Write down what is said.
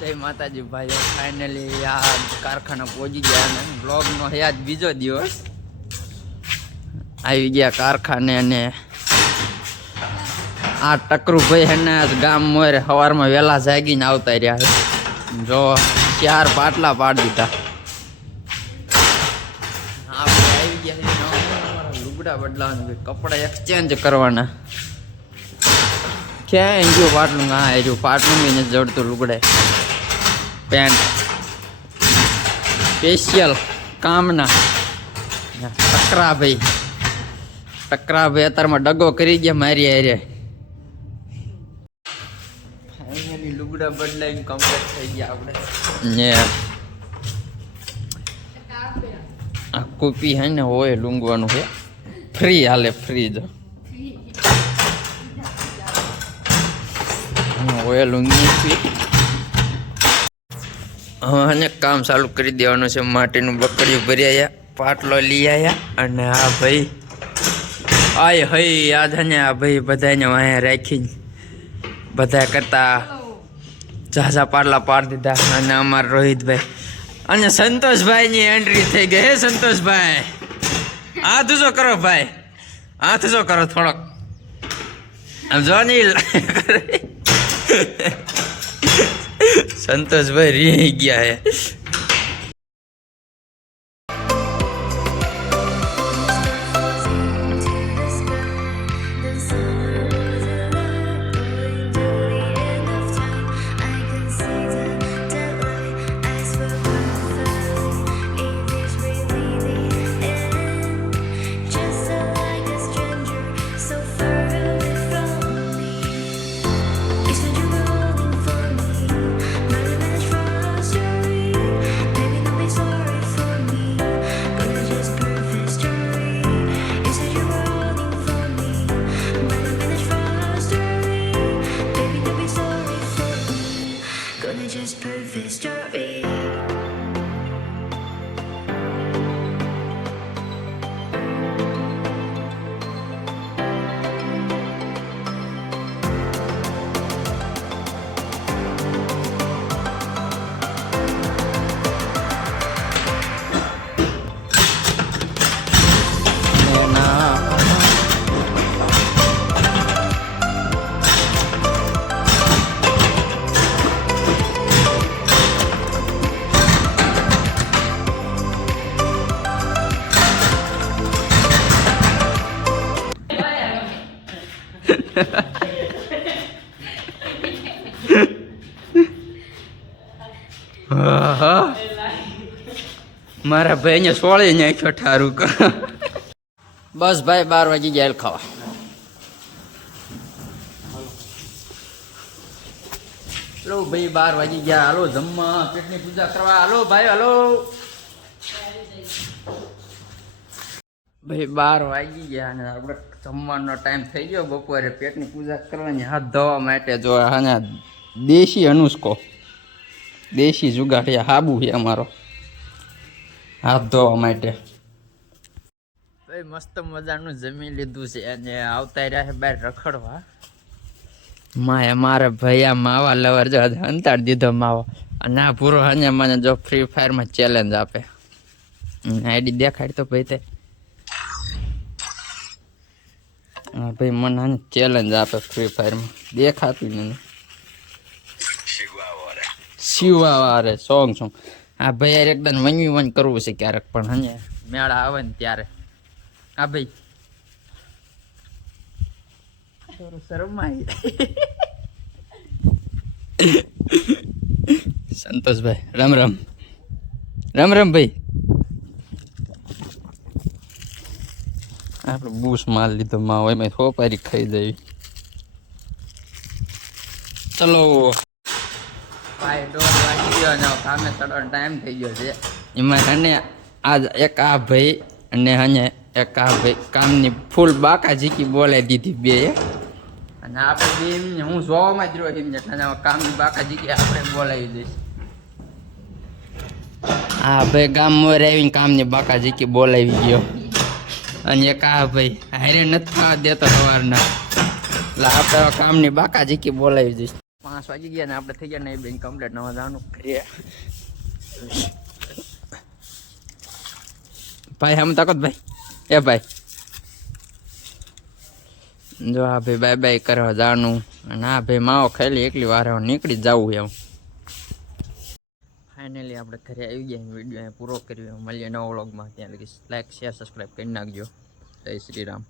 જય માતાજી ભાઈઓ, ફાઇનલી આ કારખાના પહોંચી ગયા અને બ્લોગનો હે આજ બીજો દિવસ. આવી ગયા કારખાને અને આ ટકરુભાઈ હે ને ગામ મોરે સવારમાં વહેલા જાગીને આવતા રહ્યા છે. જો 4 પાટલા પાડી દીધા. આપણે આવી ગયા લુગડા બદલાવાનું, કપડા એક્સચેન્જ કરવાના. ક્યાં ગયું પાટલું? હા એ જો પાટલું બી નથી જડતું. લુગડે પેન્ટ સ્પેશિયલ કામના ટકરાભાઈ અત્યારમાં ડગો કરી ગયા મારી હારે. ફાઇનલી લુગડા બદલાઈને કમ્પ્લીટ થઈ ગયા આપણે. ને આ કોપી હે ને હોય લૂંગવાનું છે, ફ્રી હાલે, ફ્રી જો હોય લુંગી. અને કામ ચાલુ કરી દેવાનું છે. માટીનું બકડીયું ભરી આવ્યા, પાટલો લઈ આવ્યા અને આ ભાઈ આય હઈ યાદ હે ને આ ભાઈ બધાને અહીંયા રાખીને બધા કરતા ઝાઝા પાટલા પાડી દીધા. અને અમારા રોહિતભાઈ અને સંતોષભાઈની એન્ટ્રી થઈ ગઈ. હે સંતોષભાઈ, હાથ ઊંચો કરો ભાઈ, હાથ ઊંચો કરો થોડોક. આમ જો નહીં સંતોષભાઈ રહી ગયા હે. મારા ભાઈ ને સોળી નાખ્યો ઠારું. બસ ભાઈ 12 વાગી ગયા ખાવા. હાલો ભાઈ 12 વાગી ગયા, હાલો જમવા, પેટની પૂજા કરવા. હાલો ભાઈ, હાલો ભાઈ 12 વાગી ગયા અને આપણે જમવાનો ટાઈમ થઈ ગયો. બપોરે પેટની પૂજા કરવાની, હાથ ધોવા માટે જો આને દેશી અનુષ્કો, દેશી જુગાડિયા હાબુ છે અમારો હાથ ધોવા માટે. ભાઈ મસ્ત મજાનું જમી લીધું છે અને આવતા રહ્યા છે બહાર રખડવા. મારે ભાઈ આ માવા લવર જો અંતાડી દીધો માવો. અને આ પૂરો અને મને જો ફ્રી ફાયરમાં ચેલેન્જ આપે. આઈડી દેખાડ તો ભાઈ તે. હા ભાઈ મને આને ચેલેન્જ આપે ફ્રી ફાયરમાં, દેખાતું નથી. શિવાવારે સોંગ આ ભાઈ યાર એકદમ વન કરવું છે ક્યારેક, પણ હે મેળા આવે ને ત્યારે. હા ભાઈ શરમાય. સંતોષભાઈ રામ રામ, રામ રામ ભાઈ. આપણે બૂસ માલ લીધો માં હોય મેં સોપારી ખાઈ જાય. ચલો ભાઈ 1:30 વાગી ગયો અને કામે ચડવાનો ટાઈમ થઈ ગયો છે. એમાં અને આજ એક આ ભાઈ અને હને એક આ ભાઈ કામની ફૂલ બાકા ઝીકી બોલાવી દીધી બે. અને આપણે બે એમને હું જોવામાં જ રહ્યો એમને અને કામની બાકા ઝીકી આપણે બોલાવી દઈશ. હા ભાઈ ગામ મોર આવીને કામની બાકા ઝીકી બોલાવી ગયો. અને એક આ ભાઈ હારે નથી ખાવા દેતો સવારના, એટલે આપણે કામની બાકા ઝીકી બોલાવી દઈશ. 5 5 વાગી ગયા ને આપણે થઈ ગયા ને એ બેન કમ્પ્લીટ નવા જવાનું કરીએ ભાઈ હમ તાકત ભાઈ એ ભાઈ જો આ ભાઈ બાય બાય કરવા જવાનું અને આ ભાઈ માવો ખાલી એકલી વાર નીકળી જવું એમ ફાઇનલી આપણે ઘરે આવી ગયા વિડીયો પૂરો કર્યો મળીએ નવો વ્લોગમાં ત્યાં લગી લાઈક શેર સબસ્ક્રાઈબ કરી નાખજો જય શ્રી રામ